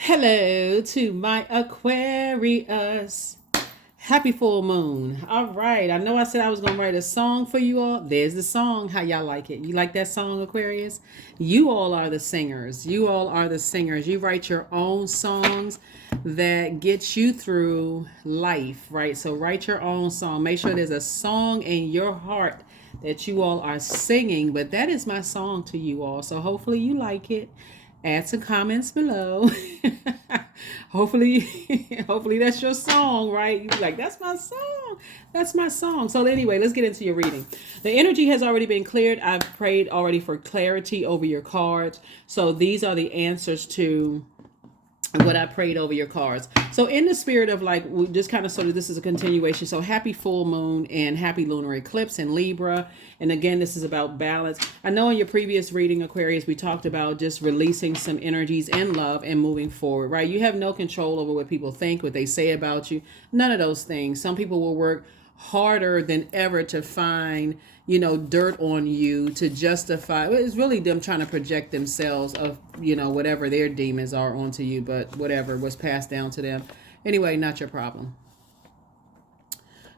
Hello to my Aquarius. Happy full moon. All right. I know I said I was going to write a song for you all. There's the song. How y'all like it? You like that song, Aquarius? You all are the singers. You all are the singers. You write your own songs that get you through life, right? So write your own song. Make sure there's a song in your heart that you all are singing. But that is my song to you all. So hopefully you like it. Add some comments below. hopefully, hopefully that's your song, right? You be like, that's my song. That's my song. So anyway, let's get into your reading. The energy has already been cleared. I've prayed already for clarity over your cards. So these are the answers to what I prayed over your cards. So in the spirit of like, we just kind of sort of, this is a continuation. So happy full moon and happy lunar eclipse in Libra. And again, this is about balance. I know in your previous reading, Aquarius, we talked about just releasing some energies in love and moving forward, right? You have no control over what people think, what they say about you. None of those things. Some people will work harder than ever to find, dirt on you to justify. It's really them trying to project themselves of, whatever their demons are onto you, but whatever was passed down to them. Anyway, not your problem.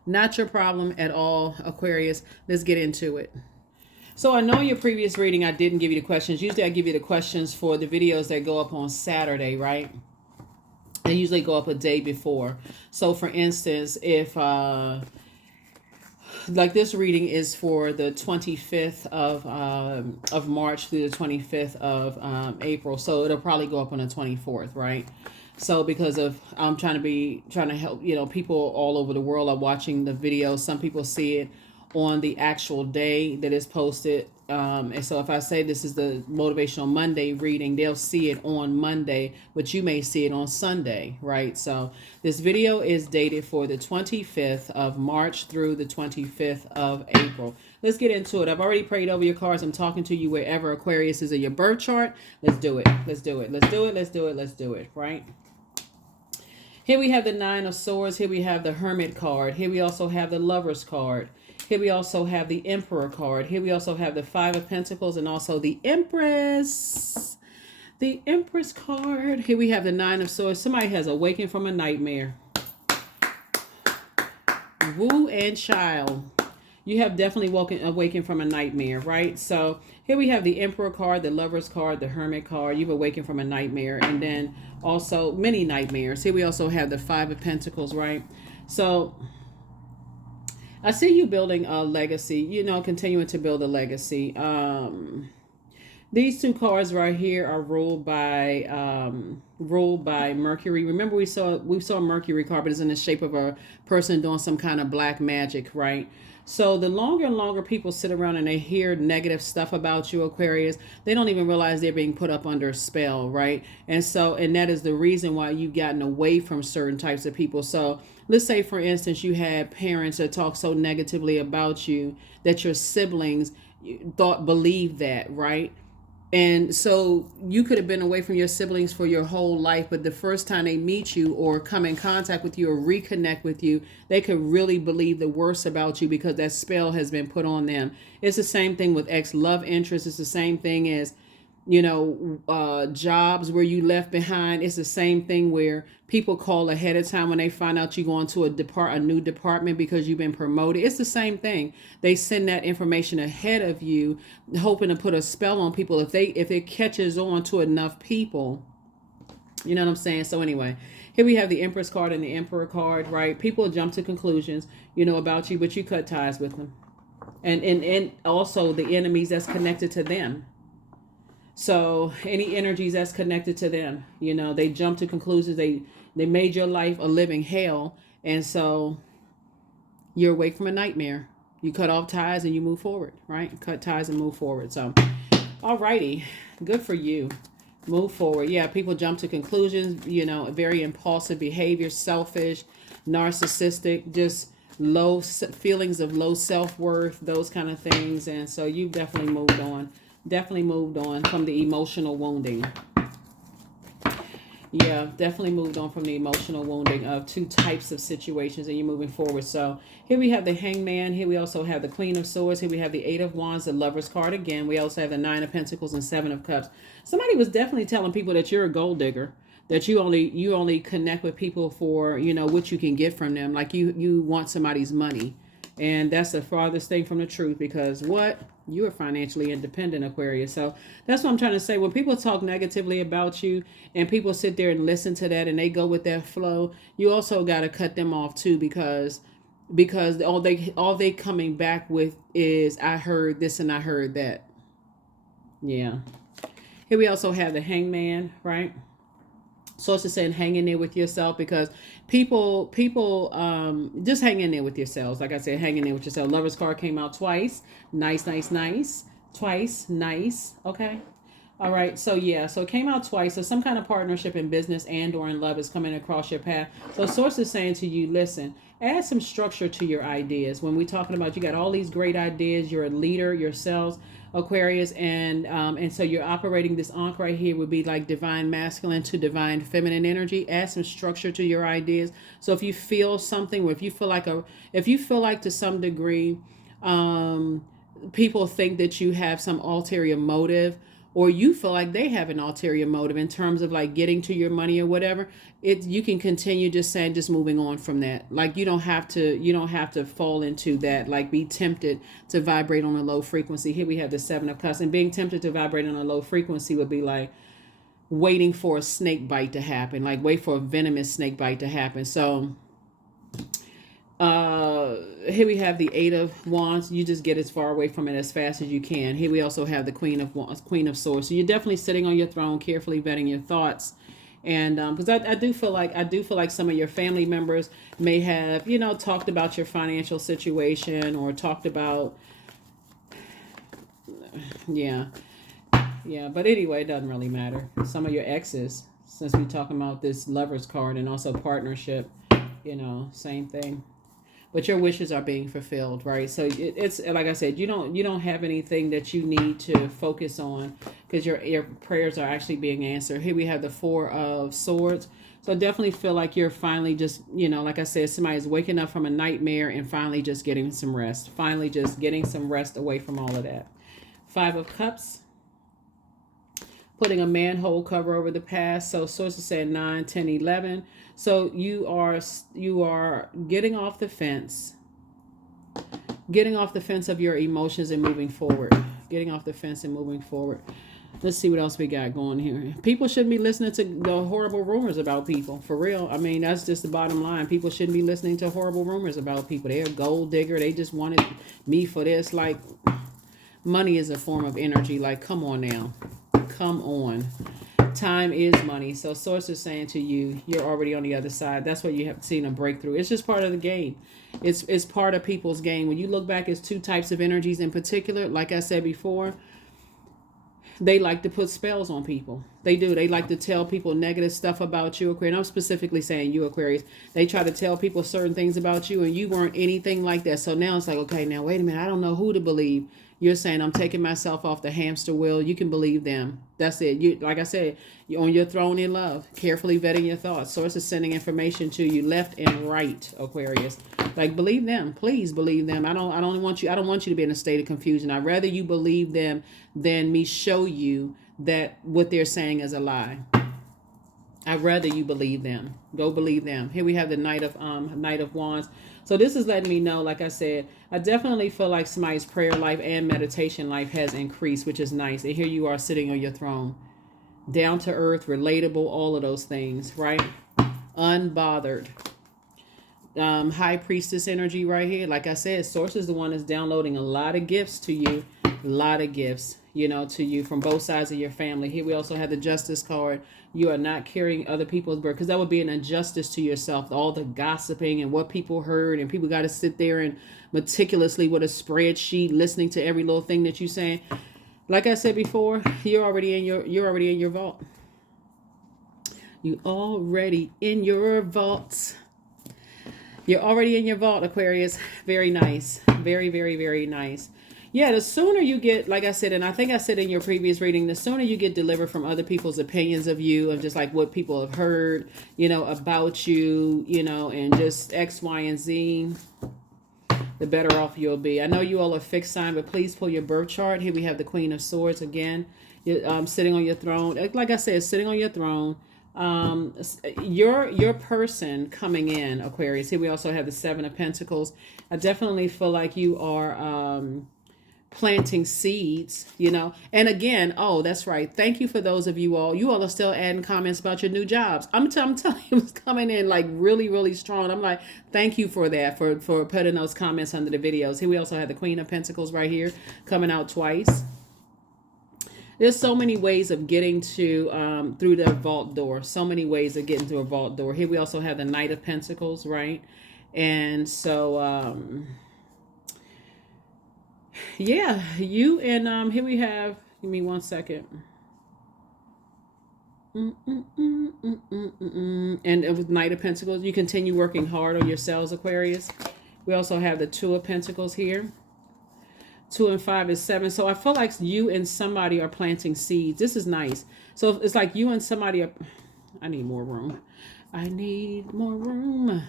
Not your problem at all, Aquarius. Let's get into it. So I know in your previous reading, I didn't give you the questions. Usually I give you the questions for the videos that go up on Saturday, right? They usually go up a day before. So for instance, if like this reading is for the 25th of March through the 25th of April, so it'll probably go up on the 24th, right? So because of I'm trying to help, people all over the world are watching the video. Some people see it on the actual day that is posted. And so if I say this is the Motivational Monday reading, they'll see it on Monday, but you may see it on Sunday, right? So this video is dated for the 25th of March through the 25th of April. Let's get into it. I've already prayed over your cards. I'm talking to you wherever Aquarius is in your birth chart. Let's do it. Let's do it. Let's do it. Let's do it. Let's do it, right? Here we have the Nine of Swords. Here we have the Hermit card. Here we also have the Lover's card. Here we also have the Emperor card. Here we also have the Five of Pentacles and also the Empress. The Empress card. Here we have the Nine of Swords. Somebody has awakened from a nightmare. Woo and child. You have definitely awakened from a nightmare, right? So here we have the Emperor card, the Lover's card, the Hermit card. You've awakened from a nightmare, and then also many nightmares. Here we also have the Five of Pentacles, right? So I see you building a legacy, continuing to build a legacy. These two cards right here are ruled by Mercury. Remember we saw a Mercury card, but it's in the shape of a person doing some kind of black magic, right? So the longer and longer people sit around and they hear negative stuff about you, Aquarius, they don't even realize they're being put up under a spell, right? And that is the reason why you've gotten away from certain types of people. So let's say, for instance, you had parents that talk so negatively about you that your siblings believed that, right? And so you could have been away from your siblings for your whole life, but the first time they meet you or come in contact with you or reconnect with you, they could really believe the worst about you because that spell has been put on them. It's the same thing with ex-love interests. It's the same thing as, jobs where you left behind. It's the same thing where people call ahead of time when they find out you go into a new department because you've been promoted. It's the same thing. They send that information ahead of you, hoping to put a spell on people. If it catches on to enough people, you know what I'm saying? So anyway, here we have the Empress card and the Emperor card, right? People jump to conclusions, about you, but you cut ties with them. And also the enemies that's connected to them. So any energies that's connected to them, they jump to conclusions. They made your life a living hell. And so you're awake from a nightmare. You cut off ties and you move forward, right? Cut ties and move forward. So, alrighty, good for you. Move forward. Yeah, people jump to conclusions, very impulsive behavior, selfish, narcissistic, just low feelings of low self-worth, those kind of things. And so you've definitely moved on. Definitely moved on from the emotional wounding. Yeah, definitely moved on from the emotional wounding of two types of situations, and you're moving forward. So here we have the Hangman. Here we also have the Queen of Swords. Here we have the Eight of Wands, the Lover's card again. We also have the Nine of Pentacles and Seven of Cups. Somebody was definitely telling people that you're a gold digger, that you only connect with people for, you know, what you can get from them. Like you want somebody's money. And that's the farthest thing from the truth, because what? You are financially independent, Aquarius. So that's what I'm trying to say. When people talk negatively about you and people sit there and listen to that and they go with that flow, you also got to cut them off too, because all they coming back with is, I heard this and I heard that. Yeah. Here we also have the Hangman, right? So it's just saying hang in there with yourself, because people just hang in there with yourselves. Like I said, hang in there with yourself. Lover's card came out twice. Nice, nice, nice. Twice, nice. Okay. All right. So yeah, so it came out twice. So some kind of partnership in business and or in love is coming across your path. So source is saying to you, listen, add some structure to your ideas. When we're talking about, you got all these great ideas, you're a leader yourselves, Aquarius, and so you're operating this ankh right here would be like divine masculine to divine feminine energy. Add some structure to your ideas. So if you feel something, or if you feel like to some degree, people think that you have some ulterior motive, or you feel like they have an ulterior motive in terms of like getting to your money or whatever, you can continue just moving on from that. Like you don't have to fall into that, like be tempted to vibrate on a low frequency. Here we have the Seven of Cups, and being tempted to vibrate on a low frequency would be like waiting for a snake bite to happen, like wait for a venomous snake bite to happen. So here we have the Eight of Wands. You just get as far away from it as fast as you can. Here we also have the Queen of Wands, Queen of Swords. So you're definitely sitting on your throne, carefully vetting your thoughts. And because I do feel like some of your family members may have, you know, talked about your financial situation, or talked about, yeah. But anyway, it doesn't really matter. Some of your exes, since we're talking about this Lover's card and also partnership, you know, same thing. But your wishes are being fulfilled, right? So it's like I said, you don't have anything that you need to focus on, because your prayers are actually being answered. Here we have the Four of Swords. So I definitely feel like you're finally just, you know, like I said, somebody's waking up from a nightmare and finally just getting some rest. Finally just getting some rest away from all of that. Five of Cups. Putting a manhole cover over the past. So sources said 9, 10, 11. So you are getting off the fence. Getting off the fence of your emotions and moving forward. Getting off the fence and moving forward. Let's see what else we got going here. People shouldn't be listening to the horrible rumors about people. For real. I mean, that's just the bottom line. People shouldn't be listening to horrible rumors about people. They're a gold digger. They just wanted me for this. Like, money is a form of energy. Like, come on now. Come on. Time is money. So source is saying to you, you're already on the other side. That's what you have seen, a breakthrough. It's just part of the game. It's part of people's game. When you look back, it's two types of energies in particular. Like I said before, they like to put spells on people. They do. They like to tell people negative stuff about you, Aquarius. And I'm specifically saying you, Aquarius. They try to tell people certain things about you, and you weren't anything like that. So now it's like, okay, now wait a minute. I don't know who to believe. You're saying I'm taking myself off the hamster wheel. You can believe them. That's it. You, like I said, you're on your throne in love, carefully vetting your thoughts. Source is sending information to you left and right, Aquarius. Like, believe them. Please believe them. I don't want you to be in a state of confusion. I'd rather you believe them than me show you that what they're saying is a lie. I'd rather you believe them. Go believe them. Here we have the Knight of Wands. So this is letting me know, like I said, I definitely feel like somebody's prayer life and meditation life has increased, which is nice. And here you are sitting on your throne. Down to earth, relatable, all of those things, right? Unbothered. High priestess energy right here. Like I said, source is the one that's downloading a lot of gifts to you. A lot of gifts, you know, to you from both sides of your family. Here we also have the Justice card. You are not carrying other people's burden, because that would be an injustice to yourself. All the gossiping and what people heard, and people got to sit there and meticulously with a spreadsheet listening to every little thing that you're saying. Like I said before, you're already in your vault. You already in your vault. You're already in your vault, Aquarius. Very nice. Very, very, very nice. Yeah, the sooner you get, like I said, and I think I said in your previous reading, the sooner you get delivered from other people's opinions of you, of just like what people have heard, you know, about you, you know, and just X, Y, and Z, the better off you'll be. I know you all are fixed sign, but please pull your birth chart. Here we have the Queen of Swords again. You're sitting on your throne. Like I said, sitting on your throne. Your person coming in, Aquarius. Here we also have the Seven of Pentacles. I definitely feel like you are planting seeds, you know. And again, oh, that's right. Thank you for those of you all. You all are still adding comments about your new jobs. I'm telling you, it was coming in like really, really strong. I'm like, thank you for that, for putting those comments under the videos. Here we also have the Queen of Pentacles right here coming out twice. There's so many ways of getting to through the vault door. So many ways of getting through a vault door. Here we also have the Knight of Pentacles, right? And so yeah, you and here we have, give me one second. And with Knight of Pentacles, you continue working hard on yourselves, Aquarius. We also have the Two of Pentacles here. 2 and 5 is 7. So I feel like you and somebody are planting seeds. This is nice. So it's like you and somebody are, I need more room. I need more room.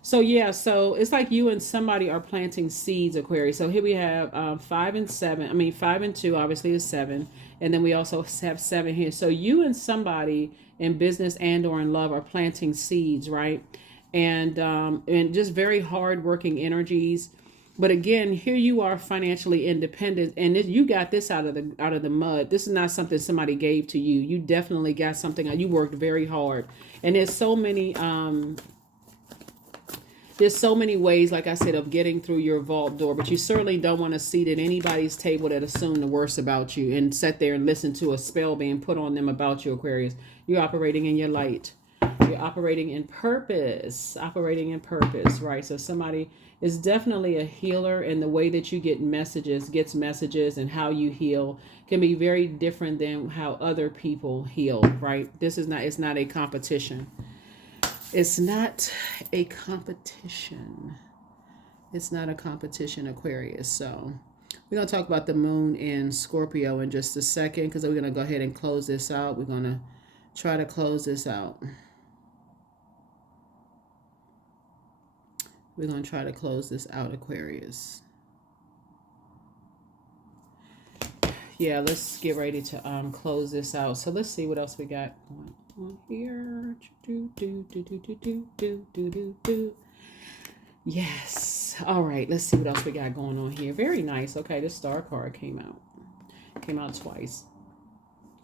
So yeah, so it's like you and somebody are planting seeds, Aquarius. So here we have 5 and 7. I mean, 5 and 2 obviously is 7. And then we also have 7 here. So you and somebody in business and or in love are planting seeds, right? And just very hard-working energies. But again, here you are financially independent, and you got this out of the mud. This is not something somebody gave to you. You definitely got something. You worked very hard, and there's so many ways, like I said, of getting through your vault door. But you certainly don't want to sit at anybody's table that assume the worst about you and sit there and listen to a spell being put on them about you, Aquarius. You're operating in your light. You're operating in purpose. Operating in purpose, right? So somebody is definitely a healer, and the way that you gets messages and how you heal can be very different than how other people heal, right? It's not a competition. It's not a competition. It's not a competition, Aquarius. So we're going to talk about the moon in Scorpio in just a second, because we're going to go ahead and close this out. We're going to try to close this out. We're going to try to close this out, Aquarius. Yeah, let's get ready to close this out. So let's see what else we got going on here. Yes. All right, let's see what else we got going on here. Very nice. Okay, the Star card came out. Came out twice.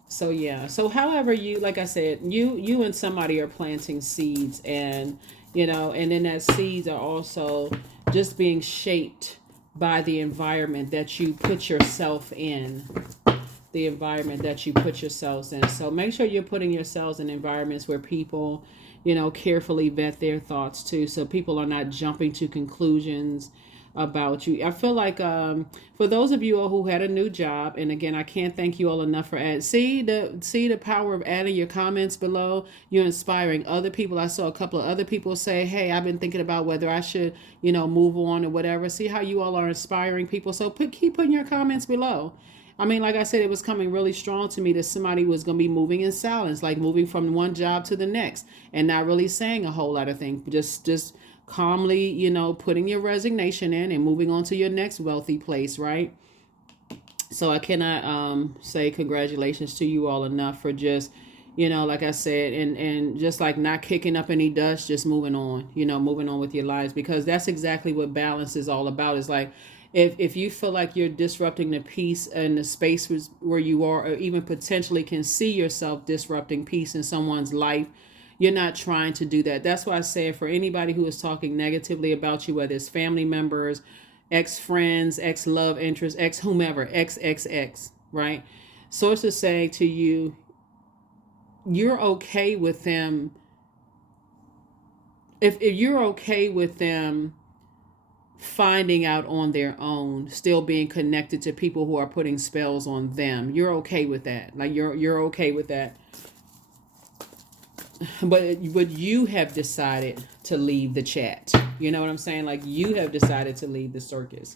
So yeah. So however you, like I said, you and somebody are planting seeds, and you know, and then that seeds are also just being shaped by the environment that you put yourself in. The environment that you put yourselves in. So make sure you're putting yourselves in environments where people, you know, carefully vet their thoughts too, so people are not jumping to conclusions about you. I feel like for those of you all who had a new job, and again, I can't thank you all enough for adding. See the power of adding your comments below. You're inspiring other people. I saw a couple of other people say, hey, I've been thinking about whether I should, you know, move on or whatever. See how you all are inspiring people. So keep putting your comments below. I mean, like I said, it was coming really strong to me that somebody was going to be moving in silence, like moving from one job to the next and not really saying a whole lot of things, just calmly, you know, putting your resignation in and moving on to your next wealthy place, right? So I cannot say congratulations to you all enough for just, you know, like I said, and just like not kicking up any dust, just moving on, you know, moving on with your lives, because that's exactly what balance is all about. It's like, if you feel like you're disrupting the peace and the space where you are, or even potentially can see yourself disrupting peace in someone's life, you're not trying to do that. That's why I say, for anybody who is talking negatively about you, whether it's family members, ex-friends, ex-love interests, ex-whomever, ex, right? Sources say to you, you're okay with them. If you're okay with them finding out on their own, still being connected to people who are putting spells on them, you're okay with that. Like you're okay with that. But you have decided to leave the chat. You know what I'm saying? Like you have decided to leave the circus.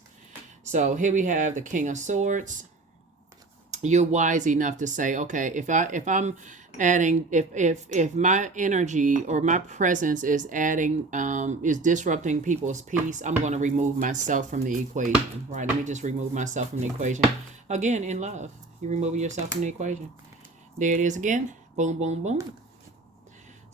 So here we have the King of Swords. You're wise enough to say, okay, if I'm adding, if my energy or my presence is adding, is disrupting people's peace, I'm going to remove myself from the equation, right? Let me just remove myself from the equation. Again, in love, you remove yourself from the equation. There it is again. Boom, boom, boom.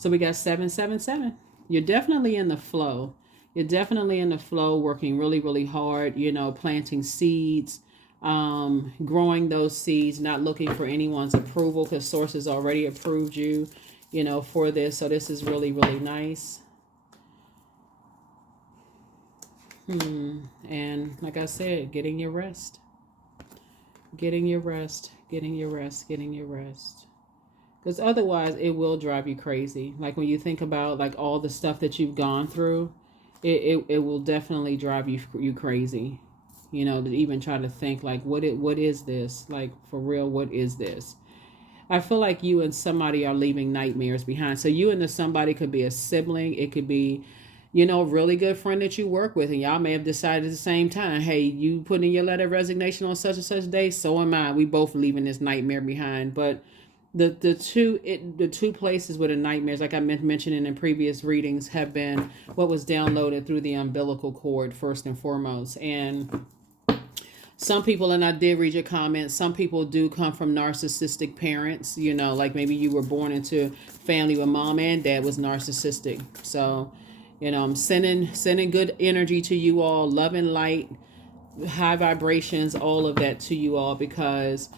So we got 777. You're definitely in the flow. You're definitely in the flow, working really, really hard, planting seeds, growing those seeds, not looking for anyone's approval because source has already approved you, for this. So this is really, really nice. And like I said, getting your rest. Getting your rest, getting your rest, getting your rest. Because otherwise it will drive you crazy. Like when you think about like all the stuff that you've gone through, it will definitely drive you crazy. To even try to think like what is this? Like for real, what is this? I feel like you and somebody are leaving nightmares behind. So you and the somebody could be a sibling. It could be, a really good friend that you work with, and y'all may have decided at the same time, hey, you put in your letter of resignation on such and such day, so am I. We both leaving this nightmare behind. But the two places where the nightmares, like I mentioned in previous readings, have been what was downloaded through the umbilical cord first and foremost. And some people, and I did read your comments, some people do come from narcissistic parents, like maybe you were born into a family where mom and dad was narcissistic. So, I'm sending good energy to you all, love and light, high vibrations, all of that to you all, because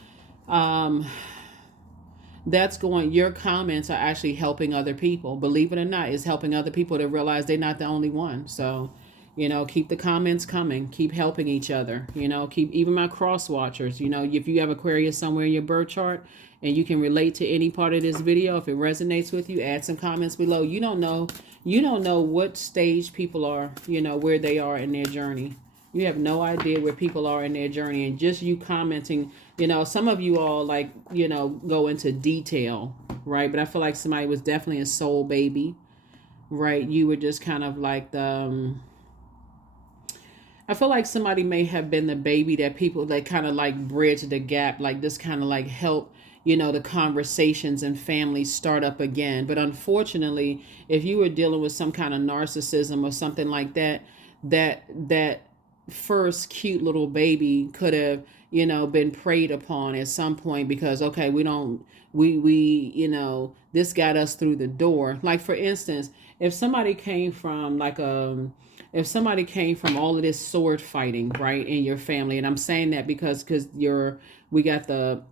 your comments are actually helping other people. Believe it or not, it's helping other people to realize they're not the only one. So, keep the comments coming, keep helping each other, keep, even my cross watchers, if you have Aquarius somewhere in your birth chart and you can relate to any part of this video, if it resonates with you, add some comments below. You don't know what stage people are, where they are in their journey. You have no idea where people are in their journey, and just you commenting, some of you all go into detail, right? But I feel like somebody was definitely a soul baby, right? You were just kind of like I feel like somebody may have been the baby that people that kind of like bridge the gap, like this kind of like help, the conversations and families start up again. But unfortunately, if you were dealing with some kind of narcissism or something like that, that first cute little baby could have, been preyed upon at some point, because okay, this got us through the door. Like for instance, if somebody came from all of this sword fighting, right, in your family, and I'm saying that because we got a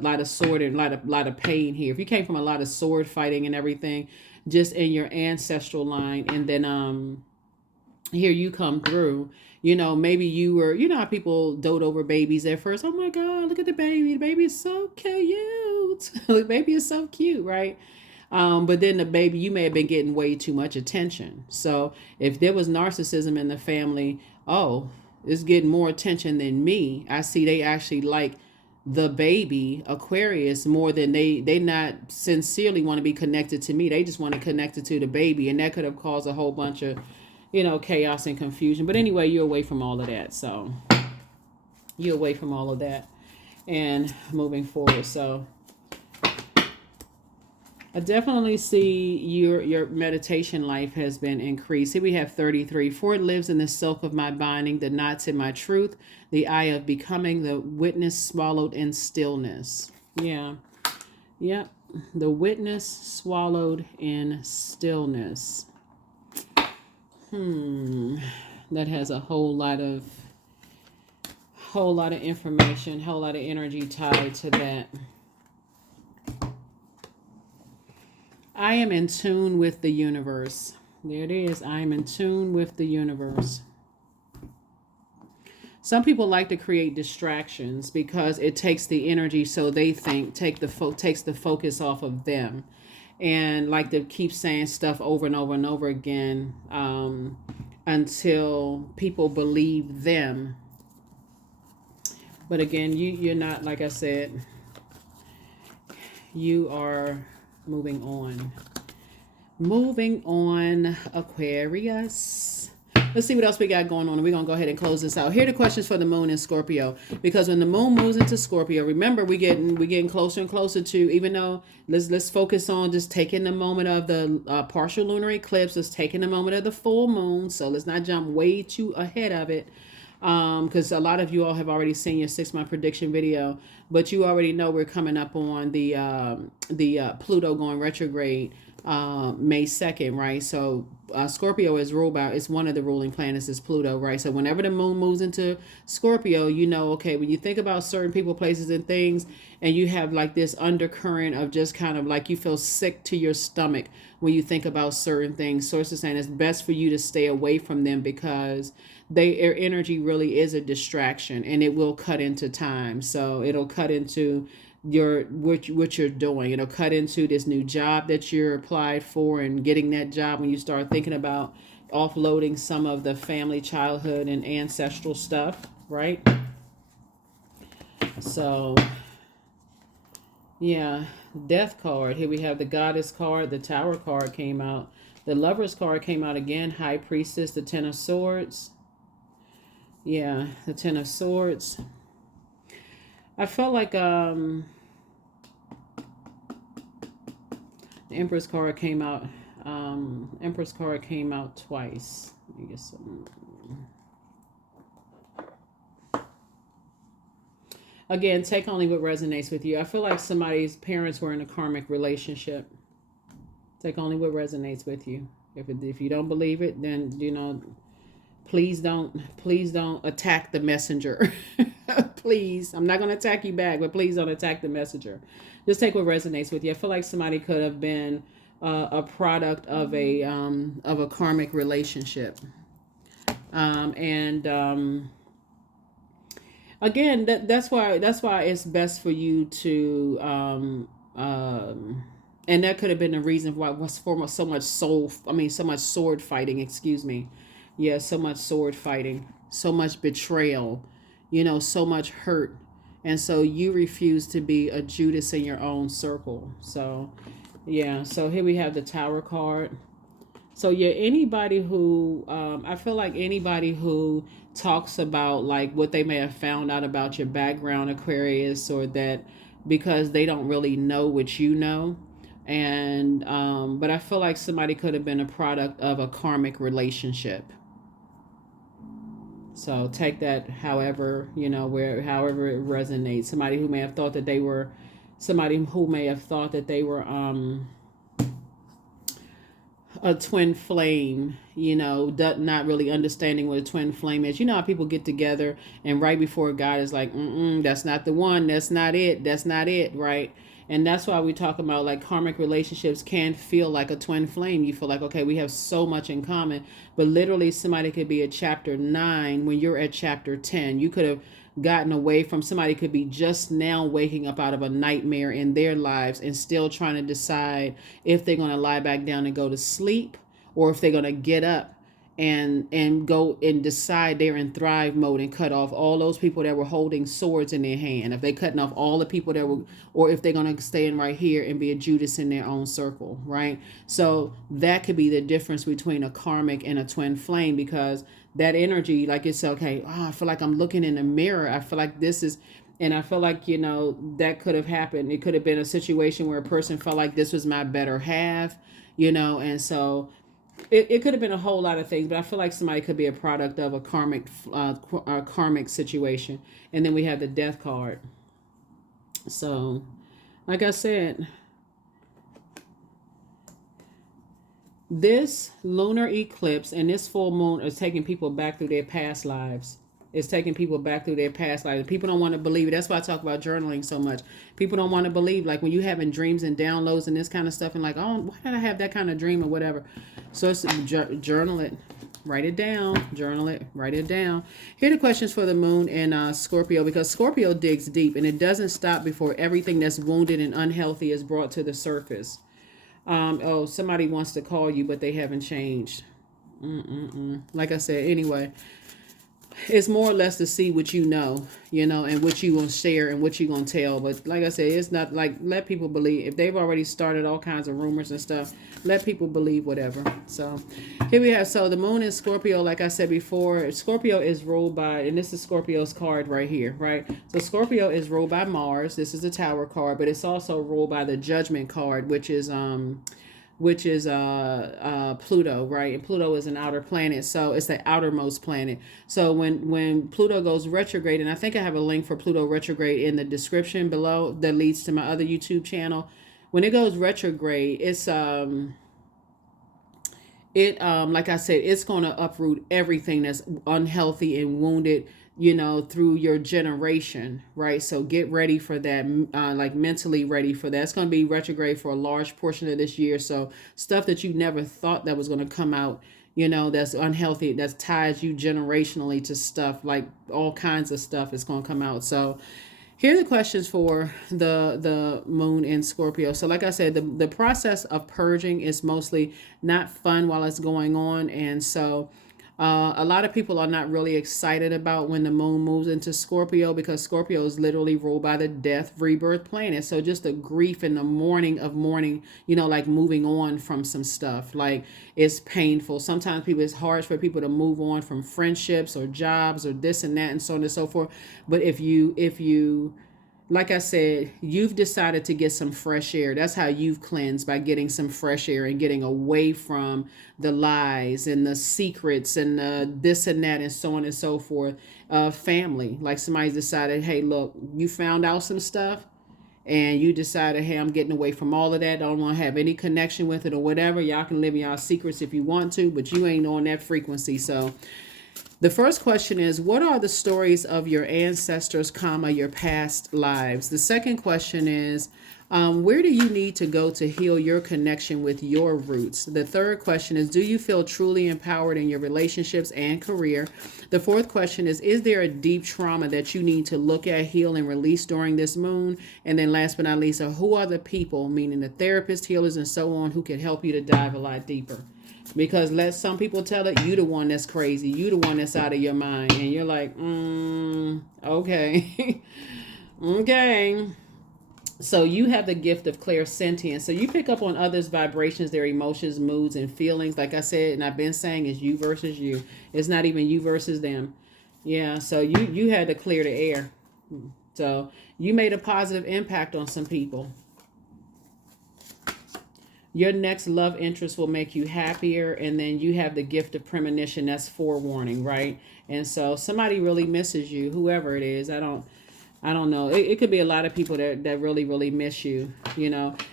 lot of sword and a lot of pain here. If you came from a lot of sword fighting and everything, just in your ancestral line, and then here you come through, maybe you were, how people dote over babies at first. Oh my God, look at the baby. The baby is so cute. The baby is so cute, right? But then the baby, you may have been getting way too much attention. So if there was narcissism in the family, oh, it's getting more attention than me. I see they actually like the baby Aquarius more than they not sincerely want to be connected to me. They just want to connect it to the baby. And that could have caused a whole bunch of, chaos and confusion. But anyway, you're away from all of that. So you're away from all of that and moving forward. So I definitely see your meditation life has been increased. Here we have 33. For it lives in the silk of my binding, the knots in my truth, the eye of becoming, the witness swallowed in stillness. Yeah. Yep. The witness swallowed in stillness. That has a whole lot of information, whole lot of energy tied to that. I am in tune with the universe. There it is. I am in tune with the universe. Some people like to create distractions because it takes the energy, so they think takes the focus off of them, and like to keep saying stuff over and over and over again until people believe them. But again, you're not, like I said, you are moving on, Aquarius. Let's see what else we got going on, and we're going to go ahead and close this out. Here are the questions for the moon in Scorpio, because when the moon moves into Scorpio, remember we're getting closer and closer to, even though let's focus on just taking the moment of the partial lunar eclipse, let's taking the moment of the full moon, so let's not jump way too ahead of it, because a lot of you all have already seen your 6-month prediction video. but you already know we're coming up on the Pluto going retrograde May 2nd, right? So Scorpio is ruled by, it's one of the ruling planets is Pluto, right? So whenever the moon moves into Scorpio, you know, okay, when you think about certain people, places, and things, and you have like this undercurrent of just kind of like you feel sick to your stomach when you think about certain things. Sources saying it's best for you to stay away from them because their energy really is a distraction, and it will cut into time. So it'll cut into your what you're doing. It'll cut into this new job that you're applied for and getting that job when you start thinking about offloading some of the family, childhood, and ancestral stuff, right? So yeah, death card. Here we have the goddess card, the tower card came out, the lovers card came out again, high priestess, the 10 of swords. Yeah, the 10 of swords. I felt like the Empress card came out. Empress card came out twice. Let me get some. Again, take only what resonates with you. I feel like somebody's parents were in a karmic relationship. Take only what resonates with you. If you don't believe it, then you know, please don't attack the messenger. Please, I'm not going to attack you back, but please don't attack the messenger. Just take what resonates with you. I feel like somebody could have been a product of a karmic relationship, again, that's why it's best for you to and that could have been the reason why was for so much so much sword fighting. Excuse me. Yeah, so much sword fighting, so much betrayal, you know, so much hurt. And so you refuse to be a Judas in your own circle. So, yeah, so here we have the Tower card. So, yeah, anybody who, I feel like anybody who talks about like what they may have found out about your background, Aquarius, or that because they don't really know what you know. And, but I feel like somebody could have been a product of a karmic relationship. So take that however, you know, however it resonates. Somebody who may have thought that they were a twin flame, you know, not really understanding what a twin flame is. You know how people get together and right before God is like, that's not the one, that's not it, right? And that's why we talk about like karmic relationships can feel like a twin flame. You feel like, okay, we have so much in common, but literally somebody could be at chapter 9 when you're at chapter 10. You could have gotten away from somebody, could be just now waking up out of a nightmare in their lives and still trying to decide if they're going to lie back down and go to sleep or if they're going to get up and go and decide they're in thrive mode and cut off all those people that were holding swords in their hand. If they cutting off all the people that were, or if they're going to stay in right here and be a Judas in their own circle, right? So that could be the difference between a karmic and a twin flame, because that energy, like it's okay, I feel like I'm looking in the mirror. I feel like this is, and I feel like, you know, that could have happened. It could have been a situation where a person felt like this was my better half, you know, and so it could have been a whole lot of things, but I feel like somebody could be a product of a karmic situation. And then we have the death card. So, like I said, this lunar eclipse and this full moon is taking people back through their past lives. It's taking people back through their past lives. People don't want to believe it. That's why I talk about journaling so much. People don't want to believe, like when you having dreams and downloads and this kind of stuff, and like, oh, why did I have that kind of dream or whatever? So it's journal it, write it down, journal it, write it down. Here are the questions for the moon and Scorpio, because Scorpio digs deep and it doesn't stop before everything that's wounded and unhealthy is brought to the surface. Oh, somebody wants to call you, but they haven't changed. Like I said, anyway. It's more or less to see what you know, and what you going to share and what you going to tell. But like I said, it's not like, let people believe. If they've already started all kinds of rumors and stuff, let people believe whatever. So here we have, so the moon is Scorpio, like I said before. Scorpio is ruled by, and this is Scorpio's card right here, right? So Scorpio is ruled by Mars. This is the Tower card, but it's also ruled by the Judgment card, which is which is Pluto, right? And Pluto is an outer planet, so it's the outermost planet. So when Pluto goes retrograde, and I think I have a link for Pluto retrograde in the description below that leads to my other YouTube channel. When it goes retrograde, it like I said, it's going to uproot everything that's unhealthy and wounded, through your generation, right? So get ready for that, like mentally ready for that. It's going to be retrograde for a large portion of this year. So stuff that you never thought that was going to come out, that's unhealthy, that's ties you generationally to stuff, like all kinds of stuff is going to come out. So here are the questions for the moon in Scorpio. So like I said, the process of purging is mostly not fun while it's going on. And so a lot of people are not really excited about when the moon moves into Scorpio, because Scorpio is literally ruled by the death rebirth planet. So just the grief and the mourning of mourning, like moving on from some stuff, like it's painful. Sometimes it's hard for people to move on from friendships or jobs or this and that and so on and so forth. But if you like I said, you've decided to get some fresh air. That's how you've cleansed, by getting some fresh air and getting away from the lies and the secrets and the this and that and so on and so forth. Family, like somebody's decided, hey, look, you found out some stuff and you decided, hey, I'm getting away from all of that. I don't want to have any connection with it or whatever. Y'all can live in y'all secrets if you want to, but you ain't on that frequency. So the first question is, what are the stories of your ancestors, your past lives? The second question is, where do you need to go to heal your connection with your roots? The third question is, do you feel truly empowered in your relationships and career? The fourth question is there a deep trauma that you need to look at, heal, and release during this moon? And then last but not least, who are the people, meaning the therapists, healers, and so on, who can help you to dive a lot deeper? Because let some people tell it, you the one that's crazy, you the one that's out of your mind, and you're like, okay. Okay. So you have the gift of clairsentience. So you pick up on others' vibrations, their emotions, moods, and feelings. Like I said, and I've been saying, it's you versus you. It's not even you versus them. Yeah, so you had to clear the air. So you made a positive impact on some people. Your next love interest will make you happier. And then you have the gift of premonition. That's forewarning, right? And so somebody really misses you, whoever it is. I don't know. It could be a lot of people that really, really miss you.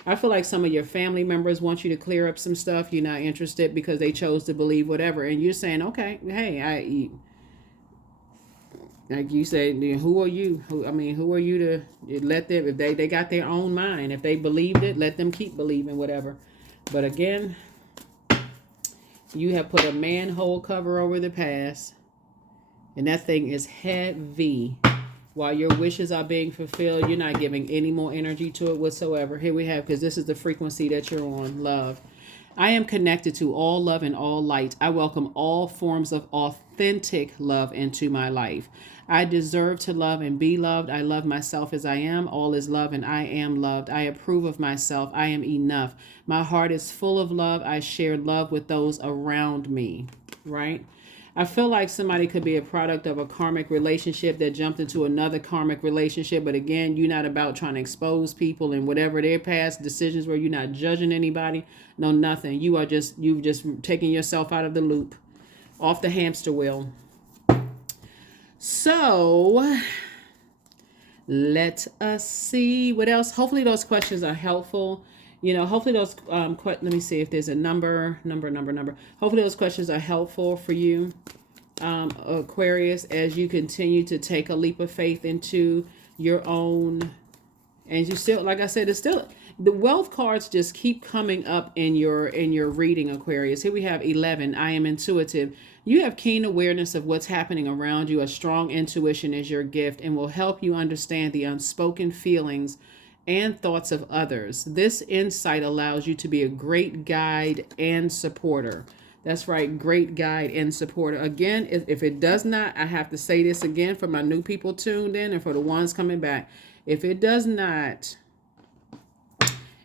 I feel like some of your family members want you to clear up some stuff. You're not interested because they chose to believe whatever. And you're saying, okay, hey, like you said, who are you? Who are you to let them, if they got their own mind, if they believed it, let them keep believing whatever. But again, you have put a manhole cover over the past, and that thing is heavy. While your wishes are being fulfilled, you're not giving any more energy to it whatsoever. Here we have, because this is the frequency that you're on, love. I am connected to all love and all light. I welcome all forms of authentic love into my life. I deserve to love and be loved. I love myself as I am. All is love and I am loved. I approve of myself. I am enough. My heart is full of love. I share love with those around me, right? I feel like somebody could be a product of a karmic relationship that jumped into another karmic relationship. But again, you're not about trying to expose people and whatever their past decisions were. You're not judging anybody. No, nothing. You've just taken yourself out of the loop, off the hamster wheel. So let us see what else. Hopefully those questions are helpful. Hopefully those, let me see if there's a number. Hopefully those questions are helpful for you, Aquarius, as you continue to take a leap of faith into your own. And you still, like I said, it's still, the wealth cards just keep coming up in your reading, Aquarius. Here we have 11. I am intuitive. You have keen awareness of what's happening around you. A strong intuition is your gift and will help you understand the unspoken feelings and thoughts of others. This insight allows you to be a great guide and supporter. That's right, great guide and supporter. Again, if it does not, I have to say this again for my new people tuned in and for the ones coming back. If it does not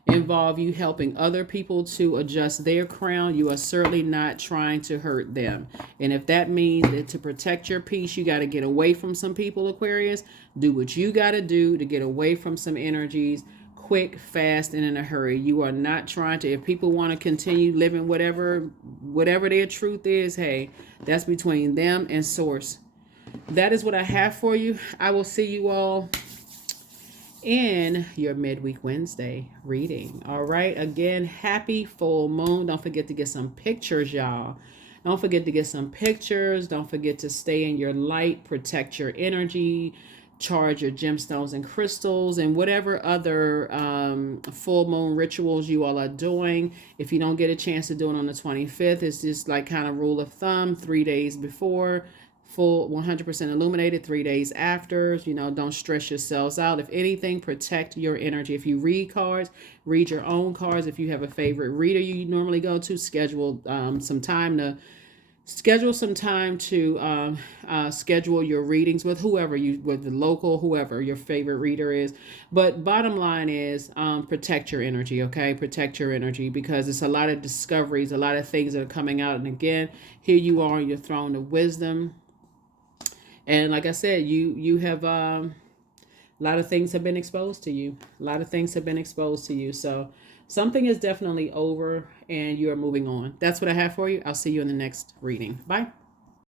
involve you helping other people to adjust their crown, you are certainly not trying to hurt them. And if that means that to protect your peace, you got to get away from some people, Aquarius, do what you got to do to get away from some energies. quick, fast, and in a hurry. You are not trying to, if people want to continue living whatever their truth is, hey, that's between them and source. That is what I have for you. I will see you all in your midweek Wednesday reading. All right. Again, happy full moon. Don't forget to get some pictures, y'all. Don't forget to get some pictures. Don't forget to stay in your light, protect your energy, charge your gemstones and crystals, and whatever other full moon rituals you all are doing. If you don't get a chance to do it on the 25th, it's just like kind of rule of thumb, 3 days before, full 100% illuminated, 3 days after. Don't stress yourselves out. If anything, protect your energy. If you read cards, read your own cards. If you have a favorite reader you normally go to, schedule some time to schedule your readings with with the local, whoever your favorite reader is. But bottom line is, protect your energy. Okay, protect your energy, because it's a lot of discoveries, a lot of things that are coming out. And again, here you are on your throne of wisdom. And like I said, you have a lot of things have been exposed to you. A lot of things have been exposed to you. So something is definitely over and you are moving on. That's what I have for you. I'll see you in the next reading. Bye.